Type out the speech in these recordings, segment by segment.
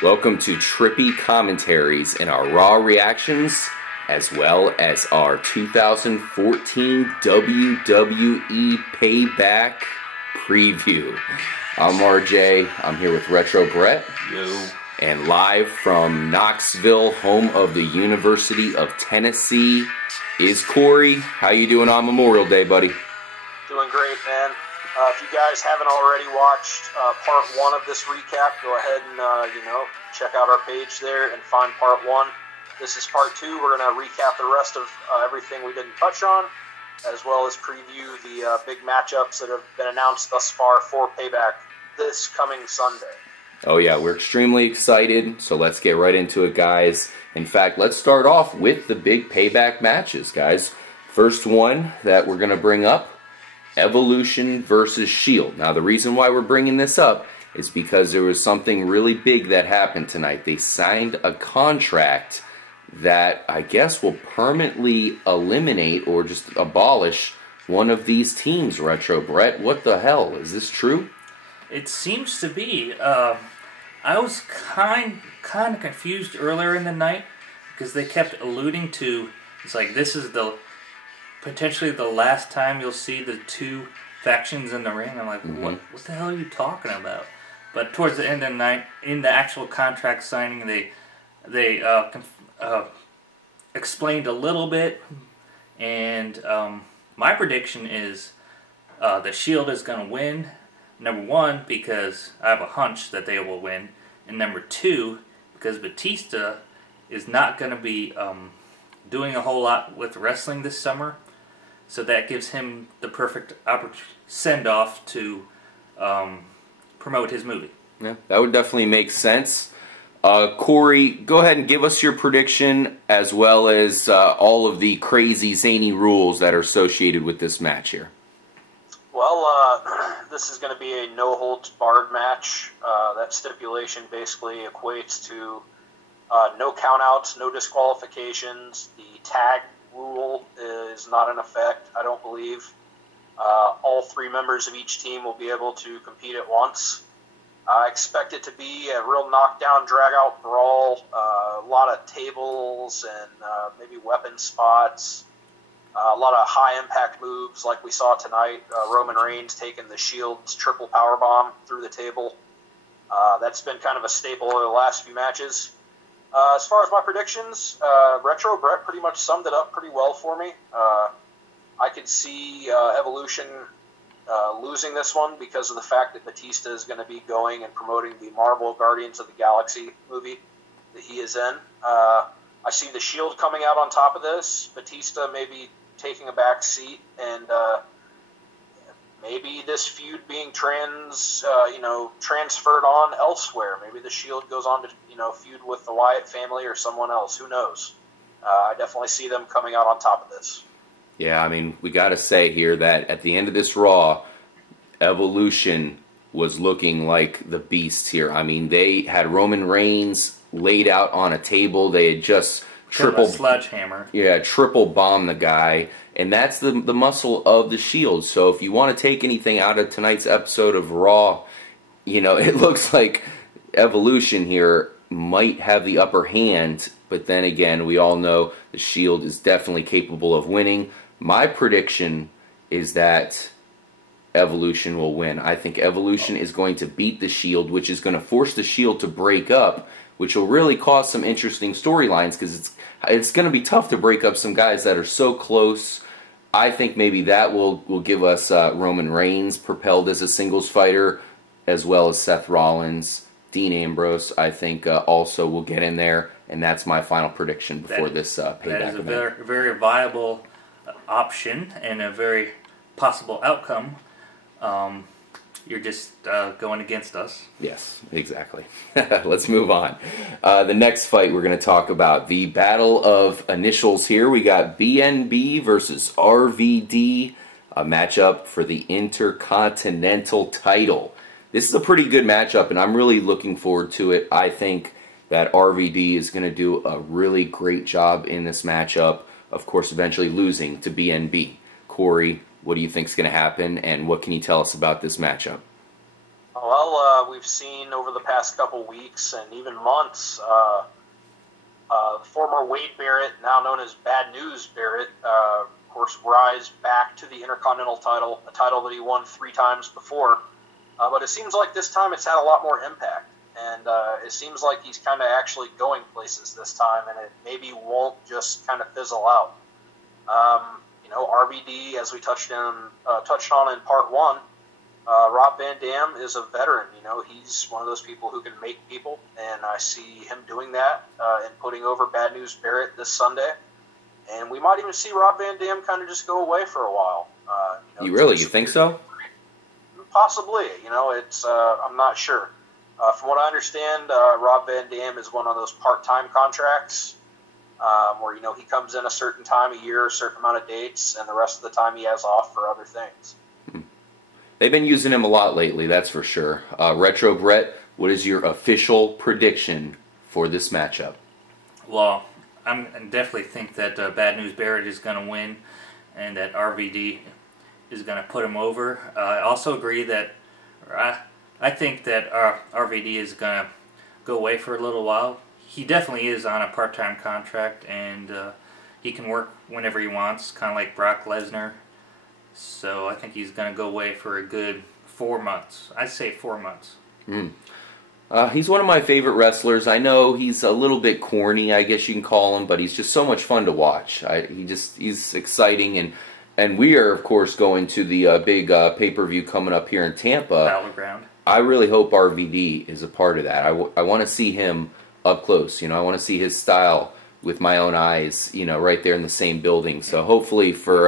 Welcome to Trippy Commentaries and our Raw reactions, as well as our 2014 WWE Payback preview. I'm RJ, I'm here with Retro Brett. Yo. And live from Knoxville, home of the University of Tennessee, is Corey. How you doing on Memorial Day, buddy? Doing great, man. If you guys haven't already watched part one of this recap, go ahead and check out our page there and find part one. This is part two. We're going to recap the rest of everything we didn't touch on, as well as preview the big matchups that have been announced thus far for Payback this coming Sunday. Oh yeah, we're extremely excited, so let's get right into it, guys. In fact, let's start off with the big Payback matches, guys. First one that we're going to bring up, Evolution versus Shield. Now, the reason why we're bringing this up is because there was something really big that happened tonight. They signed a contract that I guess will permanently eliminate or just abolish one of these teams, Retro Brett. What the hell? Is this true? It seems to be. I was kind of confused earlier in the night because they kept alluding to, it's like this is potentially the last time you'll see the two factions in the ring. I'm like, what the hell are you talking about? But towards the end of the night, in the actual contract signing, they explained a little bit, and my prediction is the Shield is going to win. Number one, because I have a hunch that they will win, and number two, because Batista is not going to be doing a whole lot with wrestling this summer, so that gives him the perfect send-off to promote his movie. Yeah, that would definitely make sense. Corey, go ahead and give us your prediction, as well as all of the crazy, zany rules that are associated with this match here. Well, this is going to be a no-holds-barred match. That stipulation basically equates to no countouts, no disqualifications. The tag rule is not in effect, I don't believe. All three members of each team will be able to compete at once. I expect it to be a real knockdown, drag-out brawl, a lot of tables and maybe weapon spots. A lot of high-impact moves like we saw tonight. Roman Reigns taking the Shield's triple powerbomb through the table. That's been kind of a staple over the last few matches. As far as my predictions, Retro Brett pretty much summed it up pretty well for me. I could see Evolution losing this one because of the fact that Batista is going to be going and promoting the Marvel Guardians of the Galaxy movie that he is in. I see the Shield coming out on top of this. Batista maybe taking a back seat, and maybe this feud being transferred on elsewhere. Maybe the Shield goes on to feud with the Wyatt family or someone else. Who knows? I definitely see them coming out on top of this. Yeah, I mean, we got to say here that at the end of this Raw, Evolution was looking like the beast here. I mean, they had Roman Reigns laid out on a table. They had just triple sledgehammer. Yeah, triple bomb the guy, and that's the muscle of the Shield. So if you want to take anything out of tonight's episode of Raw, it looks like Evolution here might have the upper hand, but then again, we all know the Shield is definitely capable of winning. My prediction is that Evolution will win. I think Evolution is going to beat the Shield, which is going to force the Shield to break up, which will really cause some interesting storylines because it's going to be tough to break up some guys that are so close. I think maybe that will give us Roman Reigns propelled as a singles fighter, as well as Seth Rollins, Dean Ambrose. I think also will get in there, and that's my final prediction before this Payback event. That is a very, very viable option and a very possible outcome. You're just going against us. Yes, exactly. Let's move on. The next fight we're going to talk about, the battle of initials here. We got BNB versus RVD, a matchup for the Intercontinental title. This is a pretty good matchup, and I'm really looking forward to it. I think that RVD is going to do a really great job in this matchup. Of course, eventually losing to BNB. Corey, what do you think is going to happen, and what can you tell us about this matchup? Well, we've seen over the past couple weeks and even months, former Wade Barrett, now known as Bad News Barrett, of course, rise back to the Intercontinental title, a title that he won 3 times before. But it seems like this time it's had a lot more impact. And it seems like he's kind of actually going places this time, and it maybe won't just kind of fizzle out. RVD, as we touched on in part 1, Rob Van Dam is a veteran. He's one of those people who can make people, and I see him doing that and putting over Bad News Barrett this Sunday. And we might even see Rob Van Dam kind of just go away for a while. You think so? Possibly. I'm not sure. From what I understand, Rob Van Dam is one of those part-time contracts where, he comes in a certain time of year, a certain amount of dates, and the rest of the time he has off for other things. They've been using him a lot lately, that's for sure. Retro Brett, what is your official prediction for this matchup? Well, I definitely think that Bad News Barrett is going to win and that RVD is going to put him over. I also agree that I think that RVD is going to go away for a little while. He definitely is on a part-time contract, and he can work whenever he wants, kind of like Brock Lesnar. So I think he's going to go away for a good 4 months. I'd say 4 months. He's one of my favorite wrestlers. I know he's a little bit corny, I guess you can call him, but he's just so much fun to watch. He's exciting, and we are, of course, going to the big pay-per-view coming up here in Tampa. Battleground. I really hope RVD is a part of that. I want to see him up close. I want to see his style with my own eyes, right there in the same building. So hopefully for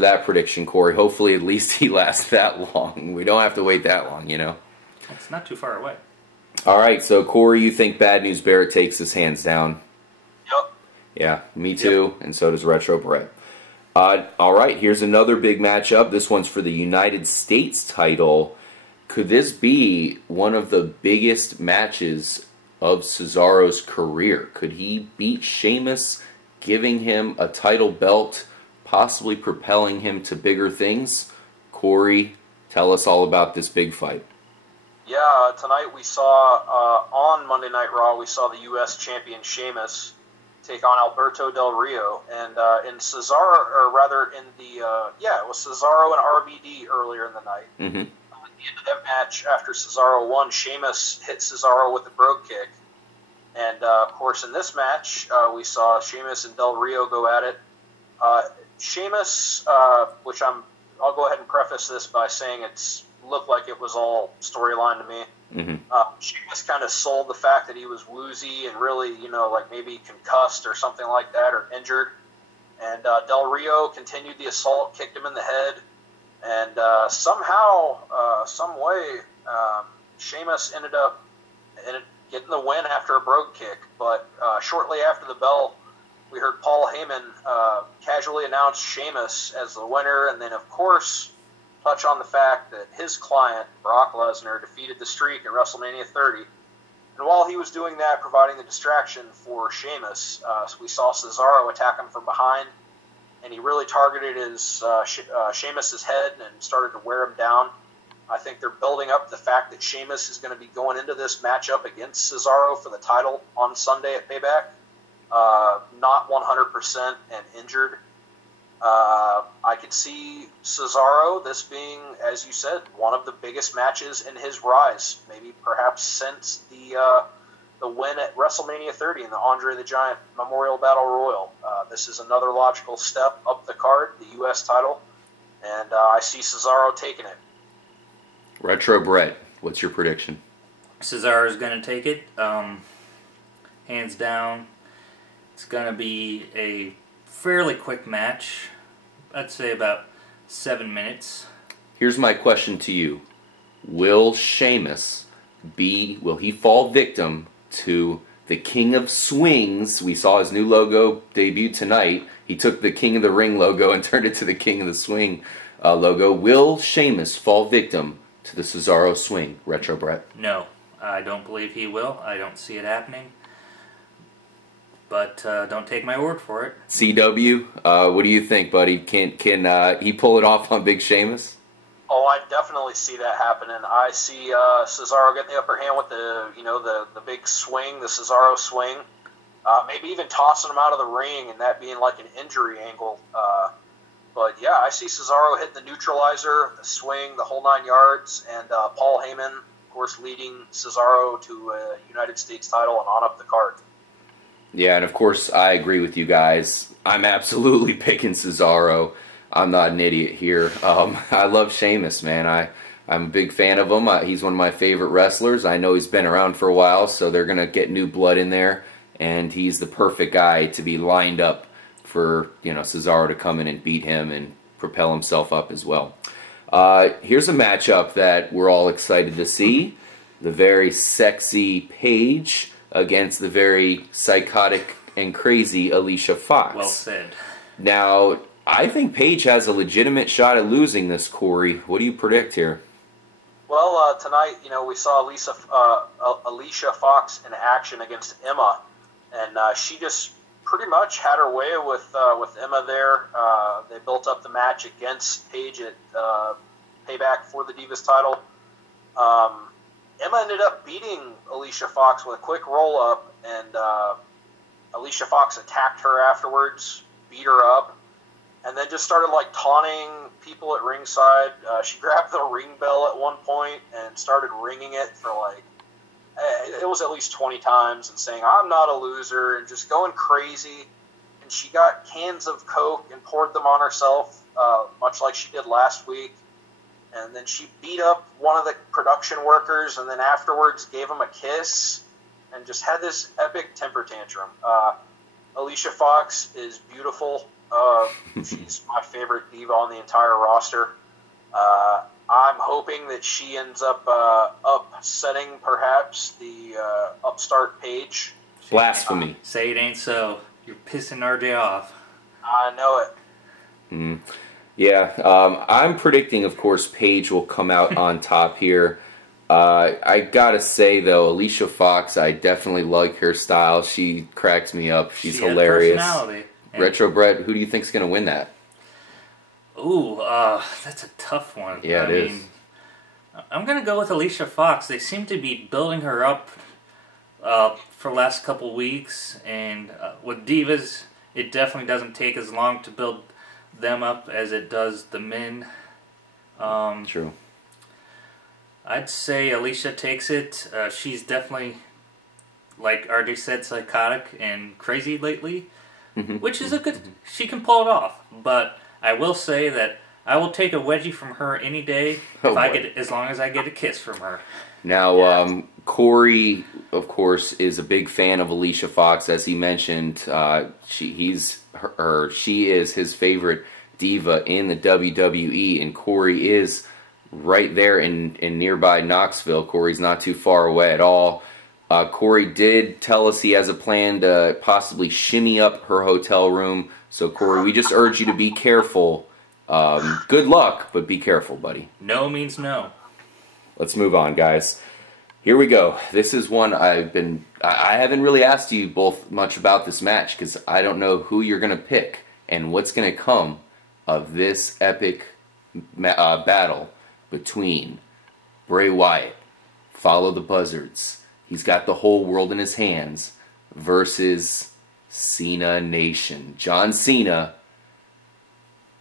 that prediction, Corey, hopefully at least he lasts that long. We don't have to wait that long, It's not too far away. All right, so Corey, you think Bad News Barrett takes his hands down? Yep. Yeah, me too, and so does Retro Brett. All right, here's another big matchup. This one's for the United States title. Could this be one of the biggest matches of Cesaro's career? Could he beat Sheamus, giving him a title belt, possibly propelling him to bigger things? Corey, tell us all about this big fight. Yeah, tonight we saw, on Monday Night Raw, we saw the U.S. champion Sheamus take on Alberto Del Rio. And in Cesaro, or rather in the, it was Cesaro and RVD earlier in the night. Mm-hmm. At the end of that match, after Cesaro won, Sheamus hit Cesaro with a brogue kick. And, of course, in this match, we saw Sheamus and Del Rio go at it. Sheamus, which I'll go ahead and preface this by saying it's looked like it was all storyline to me. Mm-hmm. Sheamus kind of sold the fact that he was woozy and really, like maybe concussed or something like that, or injured. And Del Rio continued the assault, kicked him in the head, and somehow, some way, Sheamus ended up getting the win after a brogue kick. But shortly after the bell, we heard Paul Heyman casually announce Sheamus as the winner, and then, of course, touch on the fact that his client, Brock Lesnar, defeated the Streak at WrestleMania 30. And while he was doing that, providing the distraction for Sheamus, we saw Cesaro attack him from behind, and he really targeted Sheamus's head and started to wear him down. I think they're building up the fact that Sheamus is going to be going into this matchup against Cesaro for the title on Sunday at Payback, not 100% and injured. I could see Cesaro, this being, as you said, one of the biggest matches in his rise, maybe perhaps since the win at WrestleMania 30 in the Andre the Giant Memorial Battle Royal. This is another logical step up the card, the U.S. title, and I see Cesaro taking it. Retro Brett, what's your prediction? Cesaro's going to take it, hands down. It's going to be a fairly quick match. I'd say about 7 minutes. Here's my question to you. Will Sheamus will he fall victim to the King of Swings? We saw his new logo debut tonight. He took the King of the Ring logo and turned it to the King of the Swing logo. Will Sheamus fall victim to the Cesaro swing? Retro Brett? No, I don't believe he will. I don't see it happening. But don't take my word for it. CW, what do you think, buddy? Can he pull it off on Big Sheamus? Oh, I definitely see that happening. I see Cesaro getting the upper hand with the big swing, the Cesaro swing. Maybe even tossing him out of the ring and that being like an injury angle. But yeah, I see Cesaro hitting the neutralizer, the swing, the whole 9 yards, and Paul Heyman, of course, leading Cesaro to a United States title and on up the card. Yeah, and of course, I agree with you guys. I'm absolutely picking Cesaro. I'm not an idiot here. I love Sheamus, man. I'm a big fan of him. He's one of my favorite wrestlers. I know he's been around for a while, so they're going to get new blood in there. And he's the perfect guy to be lined up for, Cesaro to come in and beat him and propel himself up as well. Here's a matchup that we're all excited to see. The very sexy Paige against the very psychotic and crazy Alicia Fox. Well said. Now, I think Paige has a legitimate shot at losing this, Corey. What do you predict here? Well, tonight, we saw Alicia Fox in action against Emma, and she just pretty much had her way with Emma there. They built up the match against Paige at Payback for the Divas title. Emma ended up beating Alicia Fox with a quick roll-up, and Alicia Fox attacked her afterwards, beat her up, and then just started taunting people at ringside. She grabbed the ring bell at one point and started ringing it for it was at least 20 times and saying, "I'm not a loser," and just going crazy. And she got cans of Coke and poured them on herself, much like she did last week. And then she beat up one of the production workers and then afterwards gave him a kiss and just had this epic temper tantrum. Alicia Fox is beautiful. She's my favorite diva on the entire roster. I'm hoping that she ends up upsetting perhaps the upstart Paige. Blasphemy. Say it ain't so. You're pissing RJ off. I know it. Yeah, I'm predicting, of course, Paige will come out on top here. I gotta say, though, Alicia Fox, I definitely like her style. She cracks me up. She's hilarious. Personality. Retro Brett, who do you think's gonna win that? Ooh, that's a tough one. Yeah, it is. I'm gonna go with Alicia Fox. They seem to be building her up for the last couple weeks, and with divas, it definitely doesn't take as long to build them up as it does the men. True. I'd say Alicia takes it. She's definitely, like RJ said, psychotic and crazy lately, which is a good. She can pull it off, but I will say that I will take a wedgie from her any day as long as I get a kiss from her. Now, Corey, of course, is a big fan of Alicia Fox, as he mentioned. She is his favorite diva in the WWE, and Corey is right there in nearby Knoxville. Corey's not too far away at all. Corey did tell us he has a plan to possibly shimmy up her hotel room. So, Corey, we just urge you to be careful. Good luck, but be careful, buddy. No means no. Let's move on, guys. Here we go. This is one I haven't really asked you both much about this match because I don't know who you're going to pick and what's going to come of this epic battle between Bray Wyatt, Follow the Buzzards, he's got the whole world in his hands, versus Cena Nation. John Cena.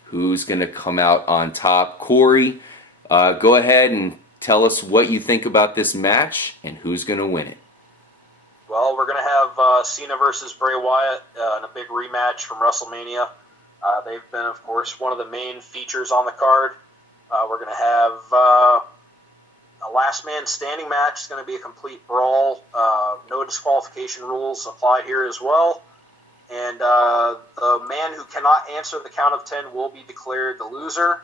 Who's going to come out on top? Corey, go ahead and tell us what you think about this match and who's going to win it. Well, we're going to have Cena versus Bray Wyatt in a big rematch from WrestleMania. They've been, of course, one of the main features on the card. We're going to have a last man standing match. It's going to be a complete brawl. No disqualification rules apply here as well. And the man who cannot answer the count of 10 will be declared the loser.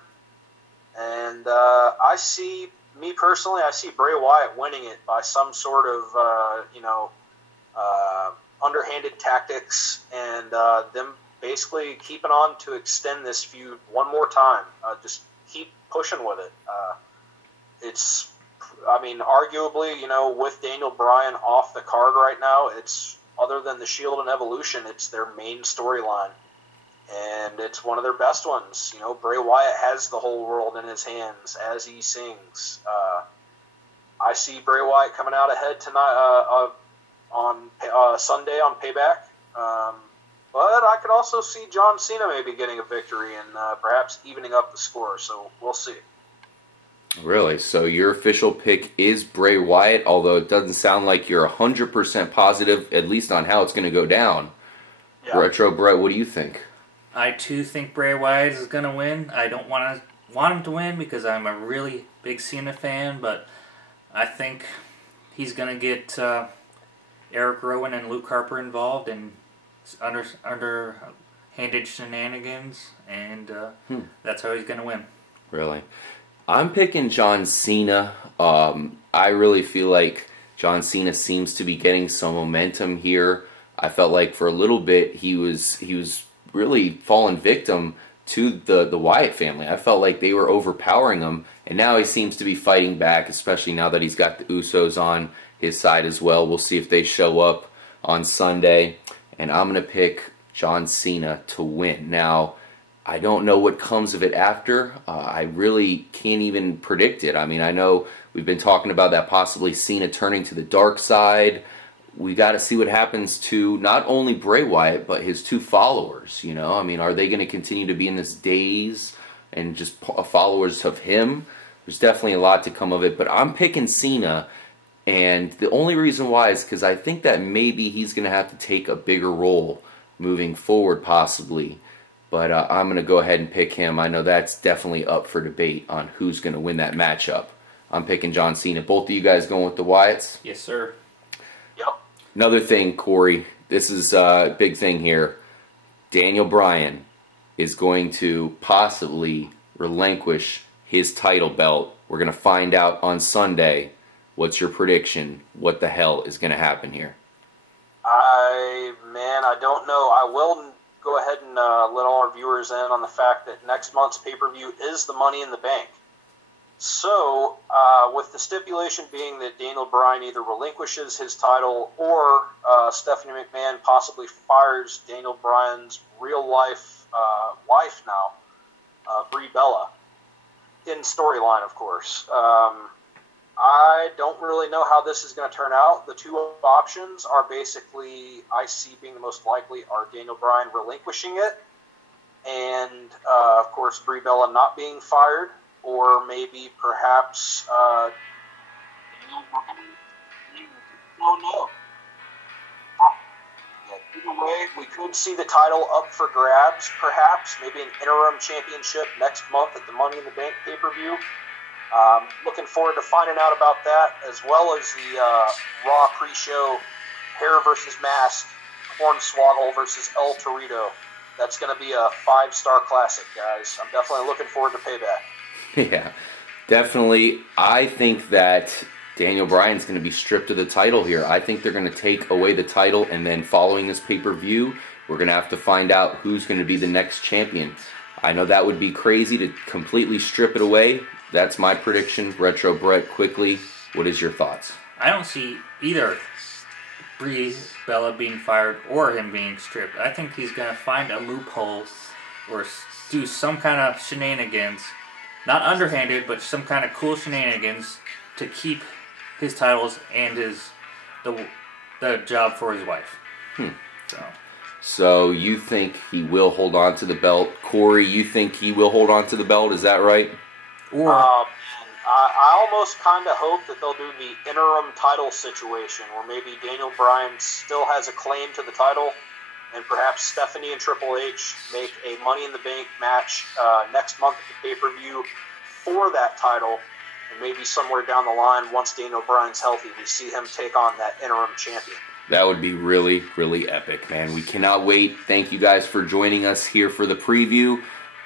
And I see Bray Wyatt winning it by some sort of, underhanded tactics and them basically keeping on to extend this feud one more time. Just keep pushing with it. Arguably, with Daniel Bryan off the card right now, it's, other than the Shield and Evolution, it's their main storyline. and it's one of their best ones. You know, Bray Wyatt has the whole world in his hands as he sings. I see Bray Wyatt coming out ahead tonight on Sunday on Payback. But I could also see John Cena maybe getting a victory and perhaps evening up the score. So we'll see. Really? So your official pick is Bray Wyatt, although it doesn't sound like you're 100% positive, at least on how it's going to go down. Yeah. Retro Brett, what do you think? I too think Bray Wyatt is going to win. I don't want him to win because I'm a really big Cena fan, but I think he's going to get Eric Rowan and Luke Harper involved in underhanded shenanigans, and that's how he's going to win. Really? I'm picking John Cena. I really feel like John Cena seems to be getting some momentum here. I felt like for a little bit he was really falling victim to the Wyatt family. I felt like they were overpowering him, and now he seems to be fighting back, especially now that he's got the Usos on his side as well. We'll see if they show up on Sunday, and I'm going to pick John Cena to win. Now, I don't know what comes of it after. I really can't even predict it. I mean, I know we've been talking about that possibly Cena turning to the dark side. We got to see what happens to not only Bray Wyatt, but his two followers, you know? I mean, are they going to continue to be in this daze and just followers of him? There's definitely a lot to come of it, but I'm picking Cena, and the only reason why is because I think that maybe he's going to have to take a bigger role moving forward, possibly. But I'm going to go ahead and pick him. I know that's definitely up for debate on who's going to win that matchup. I'm picking John Cena. Both of you guys going with the Wyatts? Yes, sir. Yep. Another thing, Corey, this is a big thing here. Daniel Bryan is going to possibly relinquish his title belt. We're going to find out on Sunday. What's your prediction? What the hell is going to happen here? I don't know. I will go ahead and let all our viewers in on the fact that next month's pay-per-view is the Money in the Bank. So, with the stipulation being that Daniel Bryan either relinquishes his title or Stephanie McMahon possibly fires Daniel Bryan's real-life wife now, Brie Bella, in storyline, of course. I don't really know how this is going to turn out. The two options are basically, I see being the most likely, are Daniel Bryan relinquishing it, and, of course, Brie Bella not being fired, or maybe perhaps Daniel Bryan. Oh, no. Either way, we could see the title up for grabs, perhaps. Maybe an interim championship next month at the Money in the Bank pay-per-view. Looking forward to finding out about that, as well as the Raw pre-show Hair versus Mask, Hornswoggle versus El Torito. That's going to be a 5-star classic, guys. I'm definitely looking forward to Payback. Yeah, definitely. I think that Daniel Bryan's going to be stripped of the title here. I think they're going to take away the title, and then following this pay-per-view, we're going to have to find out who's going to be the next champion. I know that would be crazy to completely strip it away. That's my prediction. Retro Brett, quickly, what is your thoughts? I don't see either Brie Bella being fired or him being stripped. I think he's going to find a loophole or do some kind of shenanigans, not underhanded, but some kind of cool shenanigans to keep his titles and the job for his wife. So you think he will hold on to the belt? Corey, you think he will hold on to the belt? Is that right? Or I almost kind of hope that they'll do the interim title situation where maybe Daniel Bryan still has a claim to the title, and perhaps Stephanie and Triple H make a Money in the Bank match next month at the pay-per-view for that title, and maybe somewhere down the line, once Daniel Bryan's healthy, we see him take on that interim champion. That would be really, really epic, man. We cannot wait. Thank you guys for joining us here for the preview.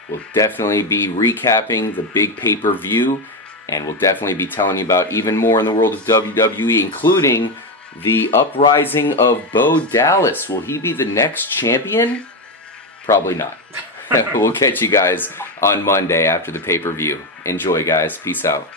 We'll definitely be recapping the big pay-per-view, and we'll definitely be telling you about even more in the world of WWE, including the uprising of Bo Dallas. Will he be the next champion? Probably not. We'll catch you guys on Monday after the pay-per-view. Enjoy, guys. Peace out.